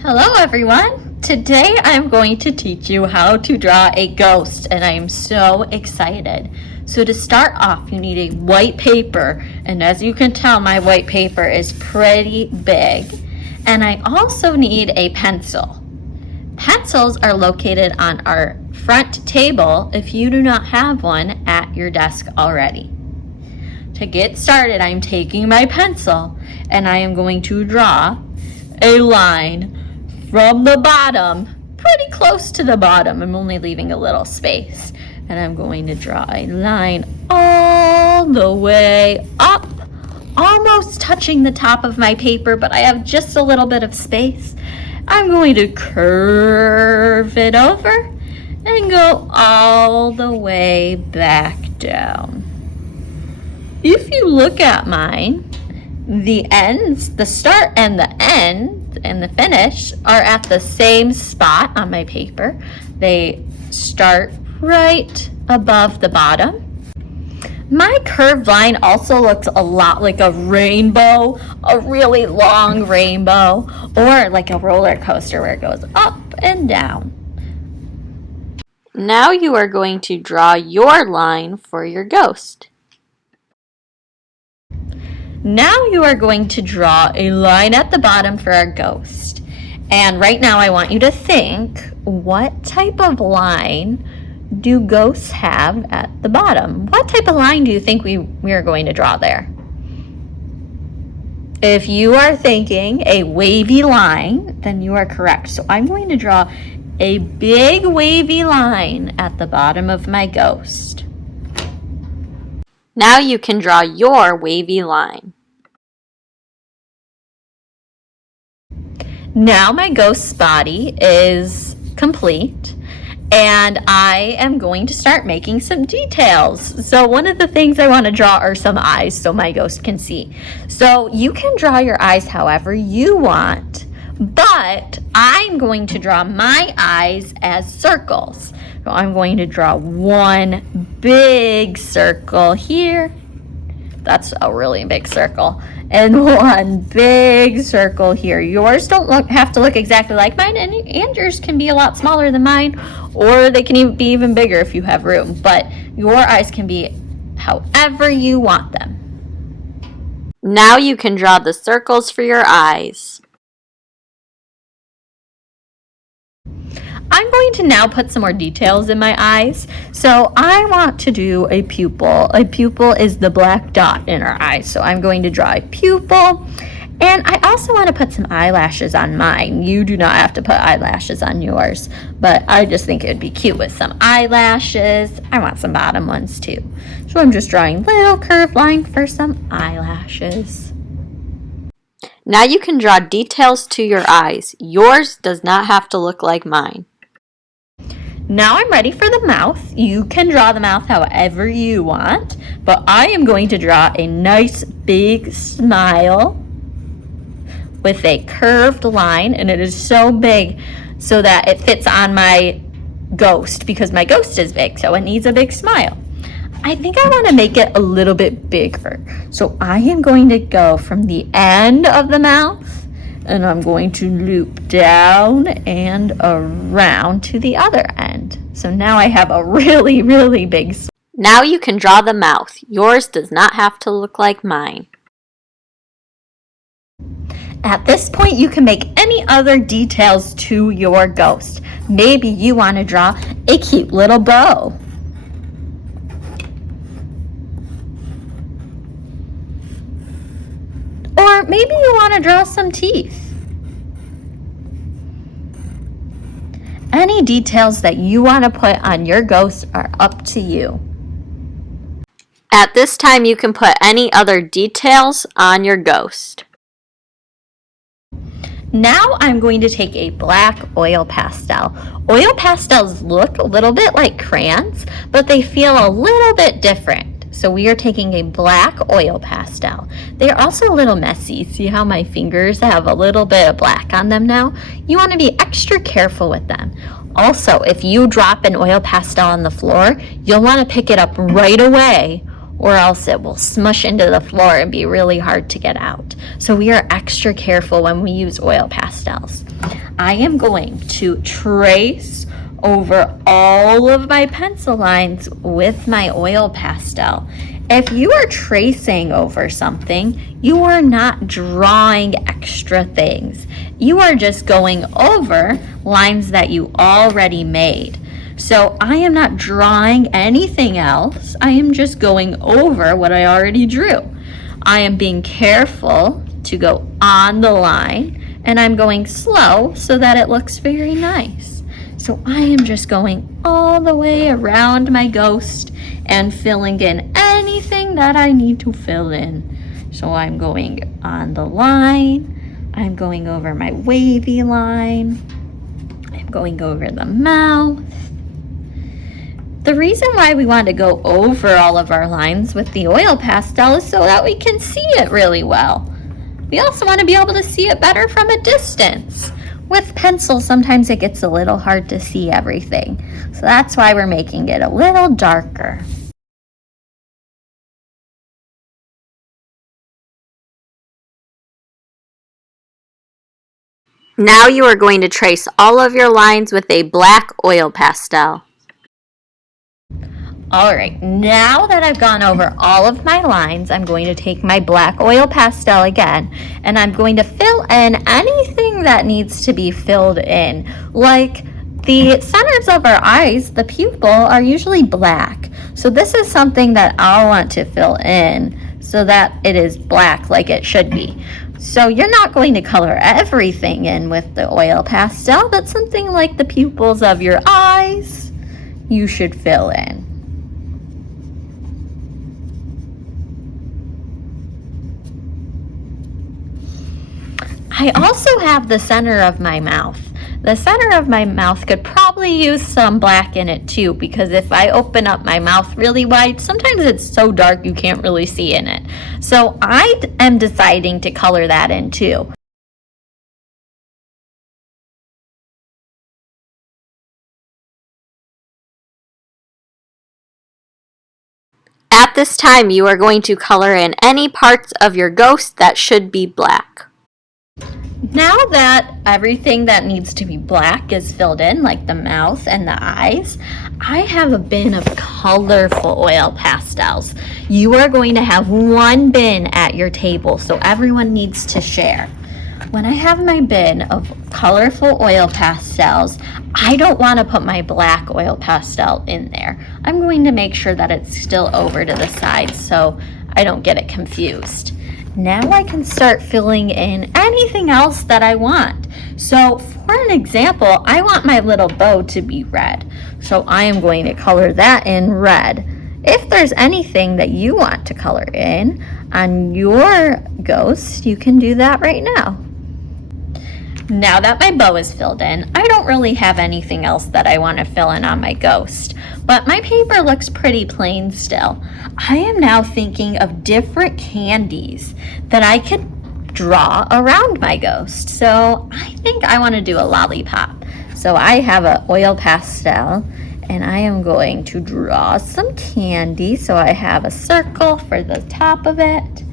Hello everyone! Today I'm going to teach you how to draw a ghost and I am so excited. So to start off you need a white paper, and as you can tell my white paper is pretty big. And I also need a pencil. Pencils are located on our front table if you do not have one at your desk already. To get started, I'm taking my pencil and I am going to draw a line from the bottom, pretty close to the bottom. I'm only leaving a little space. And I'm going to draw a line all the way up, almost touching the top of my paper, but I have just a little bit of space. I'm going to curve it over and go all the way back down. If you look at mine, the ends, the start and the end, and the finish are at the same spot on my paper. They start right above the bottom. My curved line also looks a lot like a rainbow, a really long rainbow, or like a roller coaster where it goes up and down. Now you are going to draw your line for your ghost. Now you are going to draw a line at the bottom for our ghost. And right now I want you to think, what type of line do ghosts have at the bottom? What type of line do you think we are going to draw there? If you are thinking a wavy line, then you are correct. So I'm going to draw a big wavy line at the bottom of my ghost. Now you can draw your wavy line. Now my ghost's body is complete and I am going to start making some details. So one of the things I want to draw are some eyes so my ghost can see. So you can draw your eyes however you want, but I'm going to draw my eyes as circles. So I'm going to draw one big circle here. That's a really big circle. And one big circle here. Yours don't have to look exactly like mine, and yours can be a lot smaller than mine, or they can even be even bigger if you have room. But your eyes can be however you want them. Now you can draw the circles for your eyes. I'm going to now put some more details in my eyes. So I want to do a pupil. A pupil is the black dot in our eye. So I'm going to draw a pupil. And I also want to put some eyelashes on mine. You do not have to put eyelashes on yours, but I just think it would be cute with some eyelashes. I want some bottom ones too. So I'm just drawing a little curved line for some eyelashes. Now you can draw details to your eyes. Yours does not have to look like mine. Now I'm ready for the mouth. You can draw the mouth however you want, but I am going to draw a nice big smile with a curved line, and it is so big so that it fits on my ghost because my ghost is big, so it needs a big smile. I think I want to make it a little bit bigger. So I am going to go from the end of the mouth and I'm going to loop down and around to the other end. So now I have a really, really big smile. Now you can draw the mouth. Yours does not have to look like mine. At this point, you can make any other details to your ghost. Maybe you want to draw a cute little bow. Or maybe you want to draw some teeth. Any details that you want to put on your ghost are up to you. At this time, you can put any other details on your ghost. Now I'm going to take a black oil pastel. Oil pastels look a little bit like crayons, but they feel a little bit different. So we are taking a black oil pastel. They're also a little messy. See how my fingers have a little bit of black on them now? You want to be extra careful with them. Also, if you drop an oil pastel on the floor, you'll want to pick it up right away, or else it will smush into the floor and be really hard to get out. So we are extra careful when we use oil pastels. I am going to trace over all of my pencil lines with my oil pastel. If you are tracing over something, you are not drawing extra things. You are just going over lines that you already made. So I am not drawing anything else. I am just going over what I already drew. I am being careful to go on the line, and I'm going slow so that it looks very nice. So I am just going all the way around my ghost and filling in anything that I need to fill in. So I'm going on the line, I'm going over my wavy line, I'm going over the mouth. The reason why we want to go over all of our lines with the oil pastel is so that we can see it really well. We also want to be able to see it better from a distance. With pencil, sometimes it gets a little hard to see everything. So that's why we're making it a little darker. Now you are going to trace all of your lines with a black oil pastel. Alright, now that I've gone over all of my lines, I'm going to take my black oil pastel again, and I'm going to fill in anything that needs to be filled in. Like the centers of our eyes, the pupil, are usually black. So this is something that I'll want to fill in so that it is black like it should be. So you're not going to color everything in with the oil pastel, but something like the pupils of your eyes, you should fill in. I also have the center of my mouth. The center of my mouth could probably use some black in it too, because if I open up my mouth really wide, sometimes it's so dark you can't really see in it. So I am deciding to color that in too. At this time, you are going to color in any parts of your ghost that should be black. Now that everything that needs to be black is filled in, like the mouth and the eyes, I have a bin of colorful oil pastels. You are going to have one bin at your table, so everyone needs to share. When I have my bin of colorful oil pastels, I don't want to put my black oil pastel in there. I'm going to make sure that it's still over to the side so I don't get it confused. Now I can start filling in anything else that I want. So for an example, I want my little bow to be red. So I am going to color that in red. If there's anything that you want to color in on your ghost, you can do that right now. Now that my bow is filled in, I don't really have anything else that I want to fill in on my ghost, but my paper looks pretty plain still. I am now thinking of different candies that I could draw around my ghost. So I think I want to do a lollipop. So I have an oil pastel and I am going to draw some candy. So I have a circle for the top of it.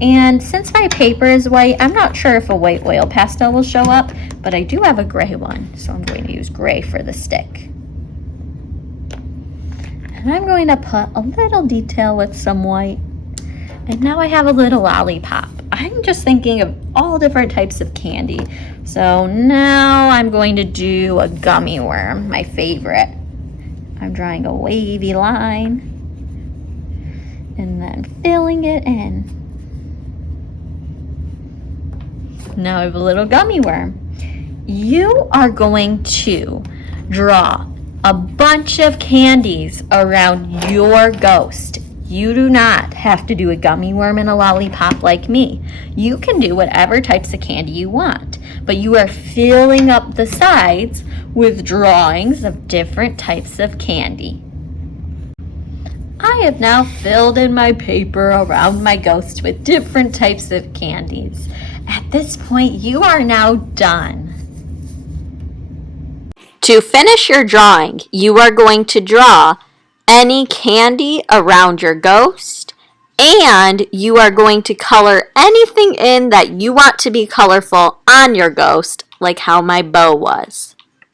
And since my paper is white, I'm not sure if a white oil pastel will show up, but I do have a gray one, so I'm going to use gray for the stick. And I'm going to put a little detail with some white. And now I have a little lollipop. I'm just thinking of all different types of candy. So now I'm going to do a gummy worm, my favorite. I'm drawing a wavy line and then filling it in. Now I have a little gummy worm. You are going to draw a bunch of candies around your ghost. You do not have to do a gummy worm and a lollipop like me. You can do whatever types of candy you want, but you are filling up the sides with drawings of different types of candy. I have now filled in my paper around my ghost with different types of candies. At this point, you are now done. To finish your drawing, you are going to draw any candy around your ghost, and you are going to color anything in that you want to be colorful on your ghost, like how my bow was.